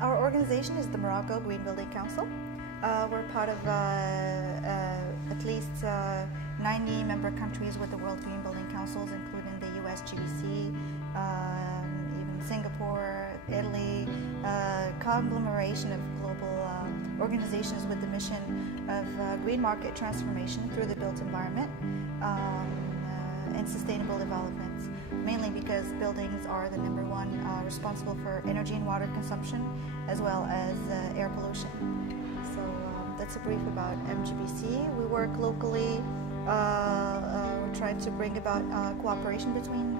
Our organization is the Morocco Green Building Council. We're part of at least 90 member countries with the World Green Building Councils, including the US GBC, even Singapore, Italy, conglomeration of global organizations with the mission of green market transformation through the built environment and sustainable development, mainly because buildings are the number one responsible for energy and water consumption as well as air pollution. So that's a brief about MGBC. We work locally. We're trying to bring about cooperation between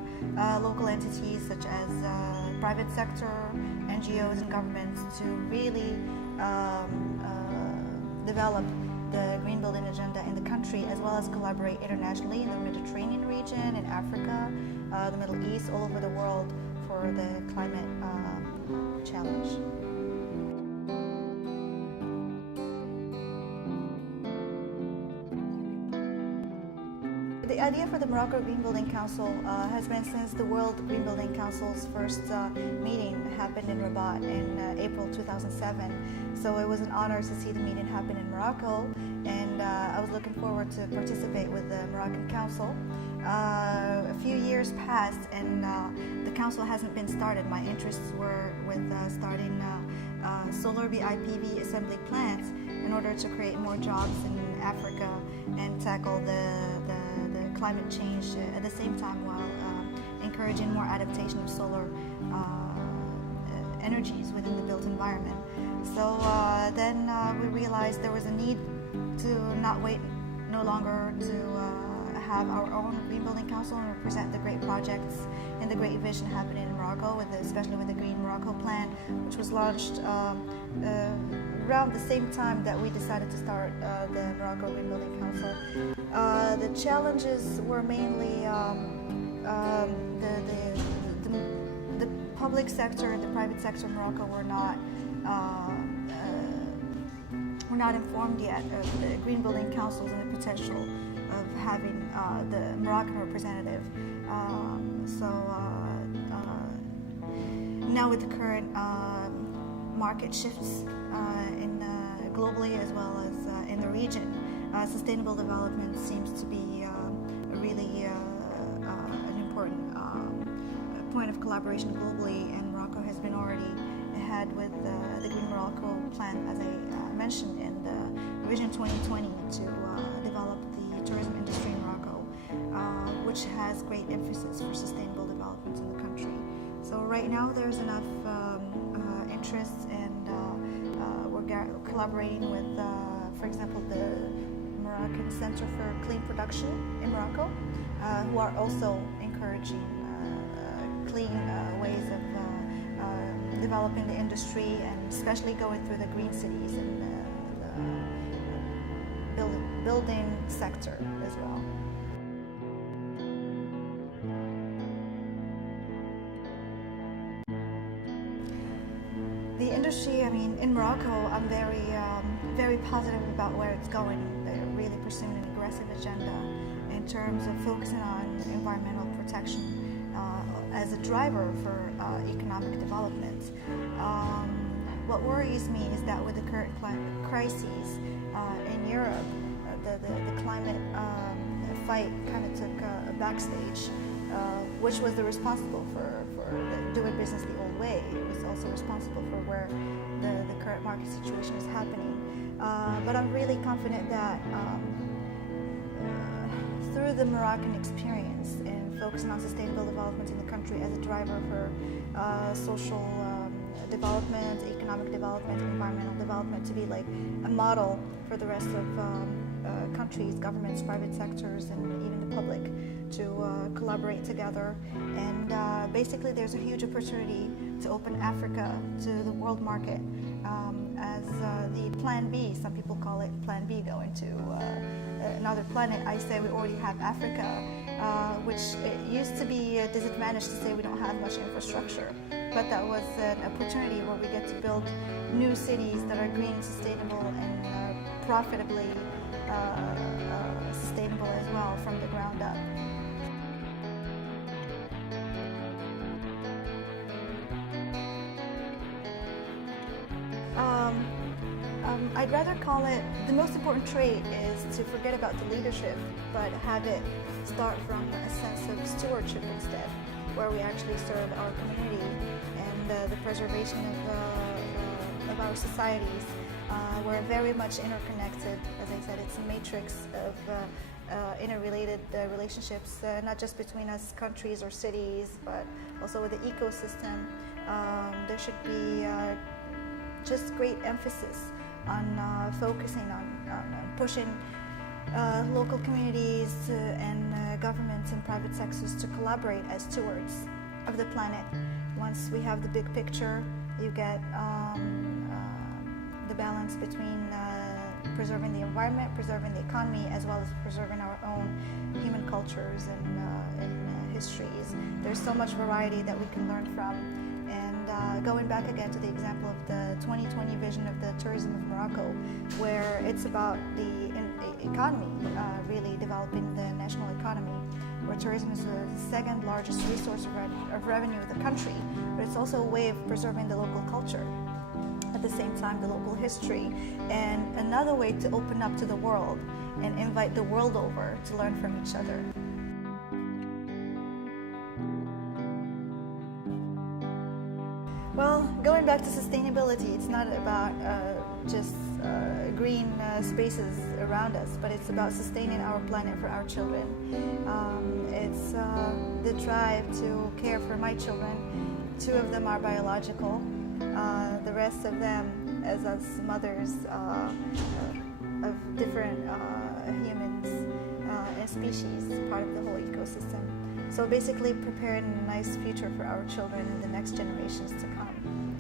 local entities such as private sector, NGOs and governments to really develop the green building agenda in the country, as well as collaborate internationally in the Mediterranean region, in Africa, the Middle East, all over the world for the climate challenge. The idea for the Morocco Green Building Council has been since the World Green Building Council's first meeting happened in Rabat in April 2007. So it was an honor to see the meeting happen in Morocco, and I was looking forward to participate with the Moroccan Council. A few years passed and the council hasn't been started. My interests were with starting solar BIPV assembly plants in order to create more jobs in Africa and tackle the climate change at the same time while encouraging more adaptation of solar energies within the built environment. So then we realized there was a need to not wait no longer to have our own Green Building Council and represent the great projects and the great vision happening in Morocco, especially with the Green Morocco Plan, which was launched around the same time that we decided to start the Morocco Green Building Council. The challenges were mainly the public sector and the private sector in Morocco were not informed yet of the green building councils and the potential of having the Moroccan representative. Now with the current market shifts globally as well as in the region, sustainable development seems to be really an important point of collaboration globally, and Morocco has been already ahead with the Green Morocco Plan, as I mentioned, in the Vision 2020 to develop the tourism industry in Morocco, which has great emphasis for sustainable development in the country. So right now there's enough interest, and we're collaborating with, for example, the Moroccan Center for Clean Production in Morocco, who are also encouraging clean ways of developing the industry, and especially going through the green cities and the building sector as well. The industry, in Morocco, I'm very positive about where it's going. They're really pursuing an aggressive agenda in terms of focusing on environmental protection as a driver for economic development. What worries me is that with the current crises in Europe, the climate fight kind of took a backstage, which was the responsible for doing business the old way. It was also responsible for where the current market situation is happening. But I'm really confident that through the Moroccan experience in focusing on sustainable development in the country as a driver for social development, economic development, environmental development, to be like a model for the rest of countries, governments, private sectors, and even the public to collaborate together. And basically there's a huge opportunity to open Africa to the world market as the Plan B. Some people call it Plan B, going to another planet. I say we already have Africa, which it used to be a disadvantage to say we don't have much infrastructure, but that was an opportunity where we get to build new cities that are green, sustainable, and profitably sustainable as well from the ground up. I'd rather call it, the most important trait is to forget about the leadership, but have it start from a sense of stewardship instead, where we actually serve our community and the preservation of our societies. We're very much interconnected. As I said, it's a matrix of interrelated relationships, not just between us countries or cities, but also with the ecosystem. There should be just great emphasis on focusing on pushing local communities and governments and private sectors to collaborate as stewards of the planet. Once we have the big picture, you get the balance between preserving the environment, preserving the economy, as well as preserving our own human cultures and histories. There's so much variety that we can learn from. And going back again to the example of the 2020 vision of the tourism of Morocco, where it's about the economy, really developing the national economy, where tourism is the second largest resource of revenue of the country, but it's also a way of preserving the local culture, at the same time the local history, and another way to open up to the world and invite the world over to learn from each other. Well, going back to sustainability, it's not about just green spaces around us, but it's about sustaining our planet for our children. It's the drive to care for my children. 2 of them are biological. The rest of them, as us mothers of different humans and species, part of the whole ecosystem. So basically preparing a nice future for our children and the next generations to come.